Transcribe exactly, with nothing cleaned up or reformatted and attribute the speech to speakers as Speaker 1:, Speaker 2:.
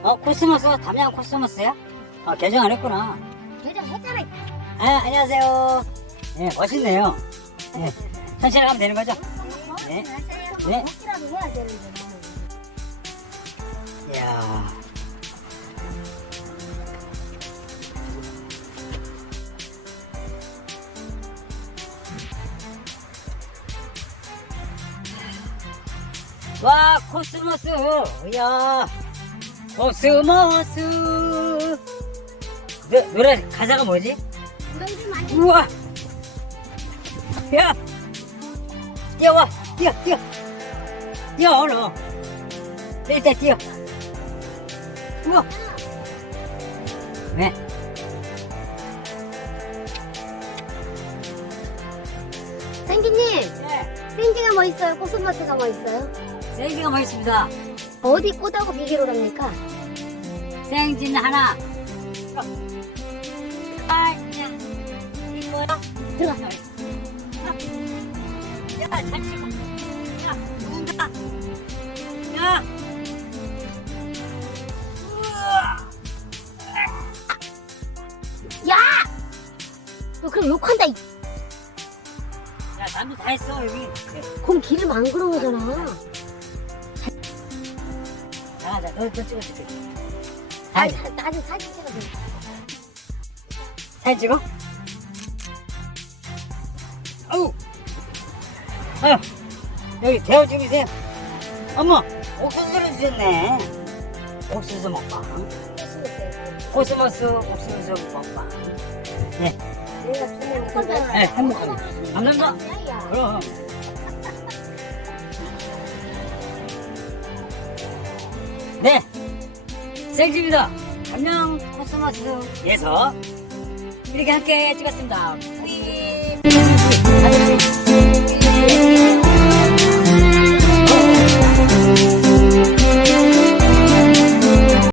Speaker 1: 어, 코스모스, 담양 코스모스야? 아, 개정 안 했구나.
Speaker 2: 개장했잖아.
Speaker 1: 아, 안녕하세요. 네, 멋있네요. 네, 천천히 가면 되는 거죠? 네. 네.
Speaker 2: 혹시라도 해야 되는데.
Speaker 1: 이야. 와, 코스모스. 이야. 코스모스. 노, 노래 가사가 뭐지? 우와. 야. 뛰어와. 뛰어, 뛰어. 뛰어, 너. 일단 뛰어. 우와. 네.
Speaker 2: 생기님,
Speaker 1: 네.
Speaker 2: 생기가 뭐 있어요? 코스모스가 뭐 있어요?
Speaker 1: 생지가 뭐 있습니다.
Speaker 2: 어디 꽃하고 비교를 합니까?
Speaker 1: 생진 하나. 아, 그냥 이거야.
Speaker 2: 들어가.
Speaker 1: 야, 잠시만. 야, 누군가. 야. 우와.
Speaker 2: 야! 너 그럼 욕한다. 이-
Speaker 1: 야, 남도 다 했어 여기. 네.
Speaker 2: 그럼 길을 망그러운 거잖아.
Speaker 1: 나가자. 너, 너 찍어줄게.
Speaker 2: 아니,
Speaker 1: 사진,
Speaker 2: 나는 사진 찍어줘.
Speaker 1: 사진 찍어? 아우. 아유, 여기 대화 중이세요. 어머, 옥수수를 주셨네. 옥수수 먹방. 코스모스 옥수수 먹방. 네,
Speaker 2: 내가 주는
Speaker 1: 네, 행복합니다. 감사합니다. 그럼. 네, 생지입니다. 담양 코스모스에서 이렇게 함께 찍었습니다. 뿌이.